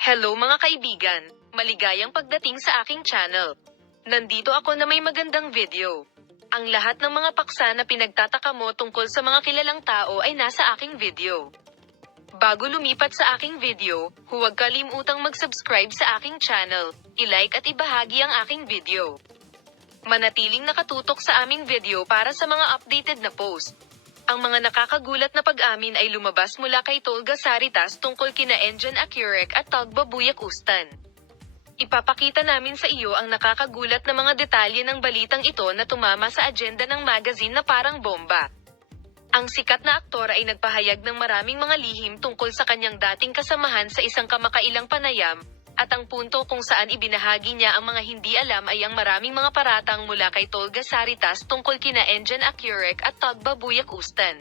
Hello mga kaibigan, maligayang pagdating sa aking channel. Nandito ako na may magandang video. Ang lahat ng mga paksa na pinagtataka mo tungkol sa mga kilalang tao ay nasa aking video. Bago lumipat sa aking video, huwag kalimutang mag-subscribe sa aking channel, i-like at ibahagi ang aking video. Manatiling nakatutok sa aming video para sa mga updated na post. Ang mga nakakagulat na pag-amin ay lumabas mula kay Tolga Saritas tungkol kina Enjan Akyurek at Tagbabuyak Ustan. Ipapakita namin sa iyo ang nakakagulat na mga detalye ng balitang ito na tumama sa agenda ng magazine na parang bomba. Ang sikat na aktor ay nagpahayag ng maraming mga lihim tungkol sa kanyang dating kasamahan sa isang kamakailang panayam, at ang punto kung saan ibinahagi niya ang mga hindi alam ay ang maraming mga paratang mula kay Tolga Saritas tungkol kina Enjan Akyurek at Tagbabuyak Ustan.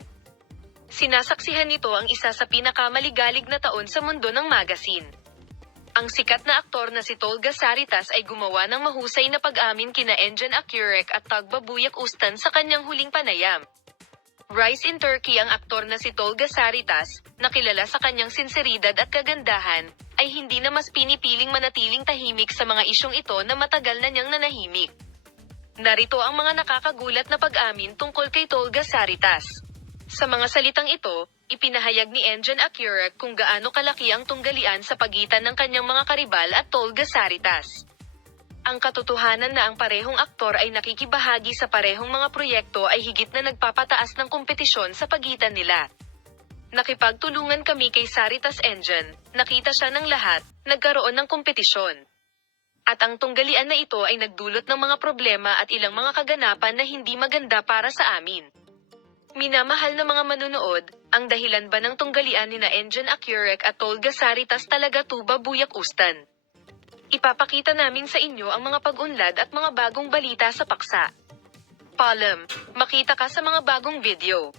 Sinasaksihan nito ang isa sa pinakamaligalig na taon sa mundo ng magazine. Ang sikat na aktor na si Tolga Saritas ay gumawa ng mahusay na pag-amin kina Enjan Akyurek at Tagbabuyak Ustan sa kanyang huling panayam. Rise in Turkey ang aktor na si Tolga Saritas, na kilala sa kanyang sinseridad at kagandahan, ay hindi na mas pinipiling manatiling tahimik sa mga isyong ito na matagal na niyang nanahimik. Narito ang mga nakakagulat na pag-amin tungkol kay Tolga Saritas. Sa mga salitang ito, ipinahayag ni Enjan Akyurek kung gaano kalaki ang tunggalian sa pagitan ng kanyang mga karibal at Tolga Saritas. Ang katotohanan na ang parehong aktor ay nakikibahagi sa parehong mga proyekto ay higit na nagpapataas ng kompetisyon sa pagitan nila. Nakipagtulungan kami kay Saritas Enjan, nakita siya ng lahat, nagkaroon ng kompetisyon. At ang tunggalian na ito ay nagdulot ng mga problema at ilang mga kaganapan na hindi maganda para sa amin. Minamahal na mga manunood, ang dahilan ba ng tunggalian ni na Enjan Akyurek at Tolga Saritas talaga Tagbabuyak Ustan? Ipapakita namin sa inyo ang mga pag-unlad at mga bagong balita sa paksa. Palem, makita ka sa mga bagong video.